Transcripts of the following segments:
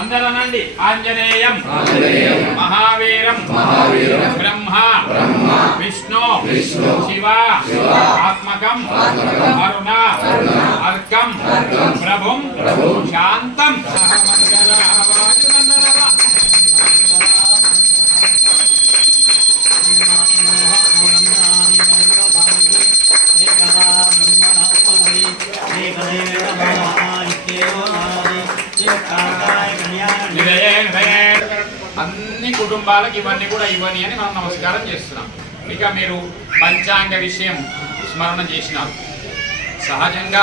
అందరనండి ఆంజనేయం మహావీరం బ్రహ్మ విష్ణు శివ ఆత్మకం అరుణ అర్కం ప్రభుం శాంతం కుటుంబాలకు ఇవన్నీ కూడా ఇవ్వని అని మనం నమస్కారం చేస్తున్నాం. ఇక మీరు పంచాంగ విషయం స్మరణ చేసినారు. సహజంగా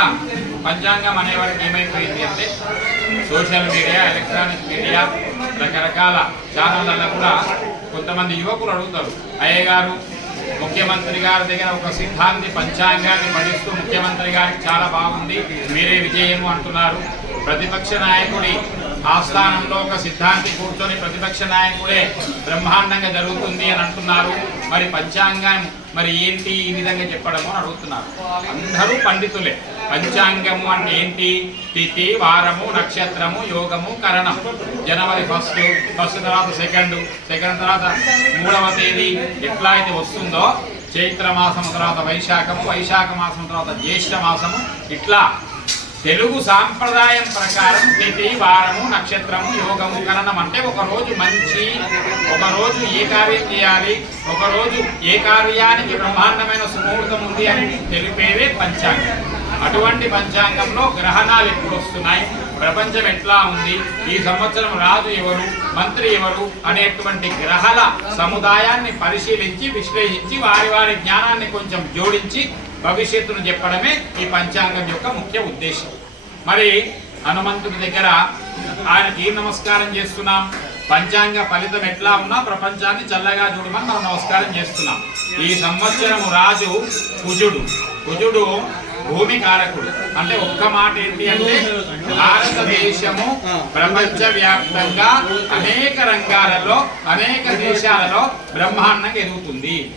పంచాంగం అనేవాడికి ఏమైపోయింది అంటే సోషల్ మీడియా ఎలక్ట్రానిక్ మీడియా రకరకాల ఛానళ్ళల్లో కూడా కొంతమంది యువకులు అడుగుతారు. అయ్య గారు ముఖ్యమంత్రి గారి దగ్గర ఒక సిద్ధాంతి పంచాంగాన్ని పఠిస్తూ ముఖ్యమంత్రి గారికి చాలా బాగుంది మీరే విజయము అంటున్నారు. ప్రతిపక్ష నాయకుడి ఆస్థానంలో ఒక సిద్ధాంతి కూర్చొని ప్రతిపక్ష నాయకుడే బ్రహ్మాండంగా జరుగుతుంది అని అంటున్నారు. మరి పంచాంగం మరి ఏంటి ఈ విధంగా చెప్పడము అని అడుగుతున్నారు. అందరూ పండితులే. పంచాంగము అంటే ఏంటి? తిథి వారము నక్షత్రము యోగము కరణం. జనవరి ఫస్ట్ ఫస్ట్ తర్వాత సెకండ్ సెకండ్ తర్వాత మూడవ తేదీ ఎట్లా అయితే వస్తుందో చైత్ర మాసం తర్వాత వైశాఖము వైశాఖ మాసం తర్వాత జ్యేష్ఠ మాసము ఇట్లా తెలుగు సాంప్రదాయం ప్రకారం తిథి వారము నక్షత్రము యోగము కరణం అంటే ఒకరోజు మంచి ఒకరోజు ఏ కార్యం చేయాలి ఒకరోజు ఏ కార్యానికి బ్రహ్మాండమైన సుముహూర్తం ఉంది అని తెలిపేదే పంచాంగం. అటువంటి పంచాంగంలో గ్రహణాలు ఎప్పుడు వస్తున్నాయి? ప్రపంచం ఎట్లా ఉంది? ఈ సంవత్సరం రాజు ఎవరు? మంత్రి ఎవరు? అనేటువంటి గ్రహాల సముదాయాన్ని పరిశీలించి విశ్లేషించి వారి వారి జ్ఞానాన్ని కొంచెం జోడించి భవిష్యత్తును చెప్పడమే ఈ పంచాంగం యొక్క ముఖ్య ఉద్దేశం. మరి హనుమంతుడి దగ్గర ఆయనకి నమస్కారం చేస్తున్నాం? పంచాంగ ఫలితం ఎట్లా ఉన్నా ప్రపంచాన్ని చల్లగా చూడమని మనం నమస్కారం చేస్తున్నాం. ఈ సంవత్సరం రాజు కుజుడు. కుజుడు భూమి కారకుడు. అంటే ఒక్క మాట ఏంటి అంటే భారతదేశము ప్రపంచ వ్యాప్తంగా అనేక రంగాలలో అనేక దేశాలలో బ్రహ్మాండంగా ఎదుగుతుంది.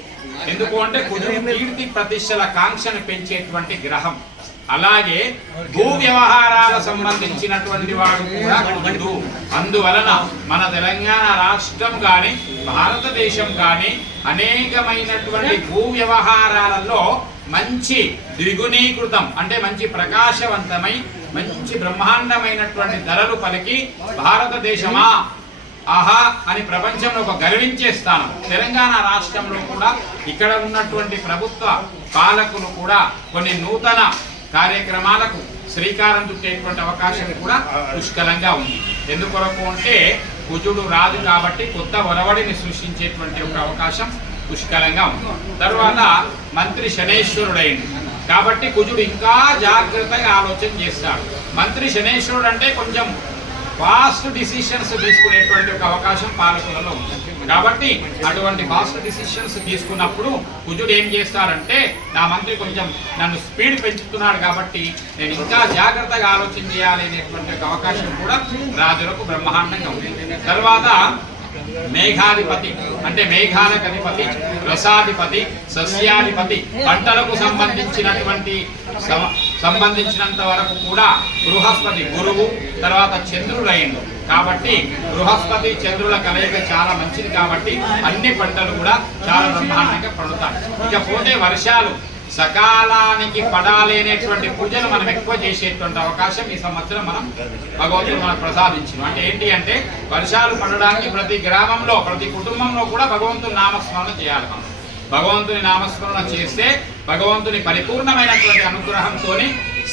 ఎందుకు అంటే కుజుడు కీర్తి ప్రతిష్టల కాంక్షను పెంచేటువంటి గ్రహం. అలాగే భూ వ్యవహారాల సంబంధించినటువంటి వాడు కూడా కుజుడు అందువలన మన తెలంగాణ రాష్ట్రం కానీ భారతదేశం కానీ అనేకమైనటువంటి భూ వ్యవహారాలలో మంచి ద్విగుణీకృతం అంటే మంచి ప్రకాశవంతమై మంచి బ్రహ్మాండమైనటువంటి ధరలు పలికి భారతదేశమా? ఆహా అని ప్రపంచంలో ఒక గర్వించే స్థానం. తెలంగాణ రాష్ట్రంలో కూడా ఇక్కడ ఉన్నటువంటి ప్రభుత్వ పాలకులు కూడా కొన్ని నూతన కార్యక్రమాలకు శ్రీకారం చుట్టేటువంటి అవకాశం కూడా పుష్కలంగా ఉంది. ఎందుకొరకు అంటే కుజుడు రాజు కాబట్టి కొత్త ఒరవడిని సృష్టించేటువంటి ఒక అవకాశం పుష్కలంగా ఉంది. తరువాత మంత్రి శనేశ్వరుడైంది కాబట్టి కుజుడు ఇంకా జాగ్రత్తగా ఆలోచన చేస్తాడు. మంత్రి శనేశ్వరుడు అంటే కొంచెం ఫాస్ట్ డిసిషన్స్ తీసుకునేటువంటి ఒక అవకాశం పాలకులలో ఉంది. కాబట్టి అటువంటి ఫాస్ట్ డిసిషన్స్ తీసుకున్నప్పుడు కుజుడు ఏం చేస్తాడంటే నా మంత్రి కొంచెం నన్ను స్పీడ్ పెంచుతున్నాడు కాబట్టి నేను ఇంకా జాగ్రత్తగా ఆలోచన చేయాలి అనేటువంటి అవకాశం కూడా రాజులకు బ్రహ్మాండంగా ఉంది. తర్వాత మేఘాధిపతి. అంటే మేఘాలకు అధిపతి రసాధిపతి సస్యాధిపతి. పంటలకు సంబంధించినటువంటి సంబంధించినంత వరకు కూడా బృహస్పతి గురువు తర్వాత చంద్రుడు కాబట్టి బృహస్పతి చంద్రుల కలయిక చాలా మంచిది కాబట్టి అన్ని పంటలు కూడా చాలా బ్రహ్మాండంగా పండుతాయి. ఇకపోతే వర్షాలు సకాలానికి పడాలనేటువంటి పూజలు మనం ఎక్కువ చేసేటువంటి అవకాశం ఈ సంవత్సరం మనం భగవంతుడు మనకు ప్రసాదించిన అంటే ఏంటి అంటే వర్షాలు పడడానికి ప్రతి గ్రామంలో ప్రతి కుటుంబంలో కూడా భగవంతుని నామస్మరణ చేయాలి మనం. భగవంతుని నామస్మరణ చేస్తే భగవంతుని పరిపూర్ణమైనటువంటి అనుగ్రహంతో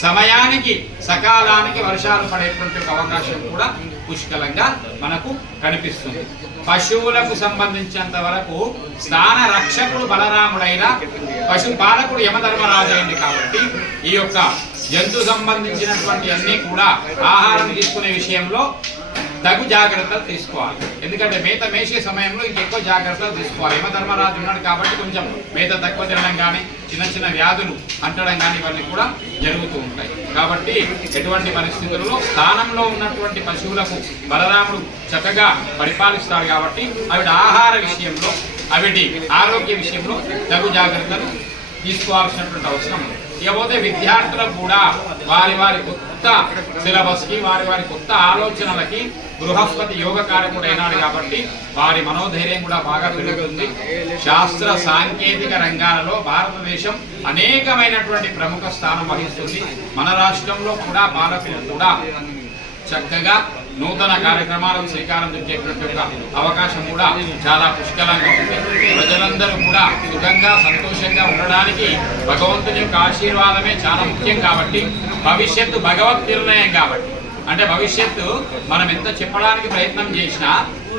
సమయానికి సకాలానికి వర్షాలు పడేటువంటి అవకాశం కూడా పుష్కలంగా మనకు కనిపిస్తుంది. పశువులకు సంబంధించినంత వరకు స్థాన రక్షకుడు బలరాముడైన పశు పాలకుడు యమధర్మరాజు అయింది కాబట్టి ఈ యొక్క జంతు సంబంధించినటువంటి అన్ని కూడా ఆహారం తీసుకునే విషయంలో తగు జాగ్రత్తలు తీసుకోవాలి. ఎందుకంటే మేత మేసే సమయంలో ఇంకెక్కువ జాగ్రత్తలు తీసుకోవాలి. యమధర్మరాజు ఉన్నాడు కాబట్టి కొంచెం మేత తక్కువ తినడం కానీ చిన్న చిన్న వ్యాధులు అంటడం కానీ ఇవన్నీ కూడా జరుగుతూ ఉంటాయి. కాబట్టి ఎటువంటి పరిస్థితుల్లో స్థానంలో ఉన్నటువంటి పశువులకు బలరాముడు చక్కగా పరిపాలిస్తాడు కాబట్టి ఆవిడ ఆహార విషయంలో అవిటి ఆరోగ్య విషయంలో తగు జాగ్రత్తలు తీసుకోవాల్సినటువంటి అవసరం ఉంది. ఇకపోతే విద్యార్థులకు కూడా వారి వారి కొత్త సిలబస్కి వారి వారి కొత్త ఆలోచనలకి బృహస్పతి యోగ కారకుడైనాడు కాబట్టి వారి మనోధైర్యం కూడా బాగా పెరుగుతుంది. శాస్త్ర సాంకేతిక రంగాలలో భారతదేశం అనేకమైనటువంటి ప్రముఖ స్థానం వహిస్తుంది. మన రాష్ట్రంలో కూడా బాలకులు కూడా చక్కగా నూతన కార్యక్రమాలకు శ్రీకారం చుట్టేటువంటి అవకాశం కూడా చాలా పుష్కలంగా ఉంది. ప్రజలందరూ కూడా సుఖంగా సంతోషంగా ఉండడానికి భగవంతుని యొక్క ఆశీర్వాదమే చాలా ముఖ్యం కాబట్టి భవిష్యత్తు భగవత్ నిర్ణయం కాబట్టి అంటే భవిష్యత్తు మనం ఎంత చెప్పడానికి ప్రయత్నం చేసినా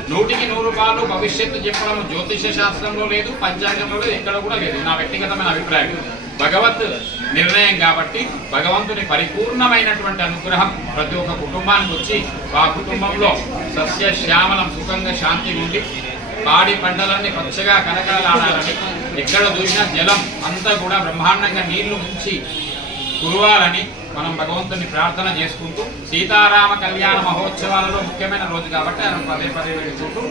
నూటికి నూరు రూపాయలు భవిష్యత్తు చెప్పడం జ్యోతిష శాస్త్రంలో లేదు పంచాంగంలో లేదు ఎక్కడ కూడా లేదు. నా వ్యక్తిగతమైన అభిప్రాయం. భగవత్ నిర్ణయం కాబట్టి భగవంతుని పరిపూర్ణమైనటువంటి అనుగ్రహం ప్రతి ఒక్క కుటుంబానికి వచ్చి ఆ కుటుంబంలో సస్య శ్యామలం సుఖంగా శాంతి ఉండి పాడి పంటలన్నీ పచ్చగా కనకలాడాలని ఎక్కడ చూసినా జలం అంతా కూడా బ్రహ్మాండంగా నీళ్ళు ముంచి కురవాలని మనం భగవంతుని ప్రార్థన చేసుకుంటూ సీతారామ కళ్యాణ మహోత్సవాలలో ముఖ్యమైన రోజు కాబట్టి ఆయన పదే పదే వేడుకుంటూ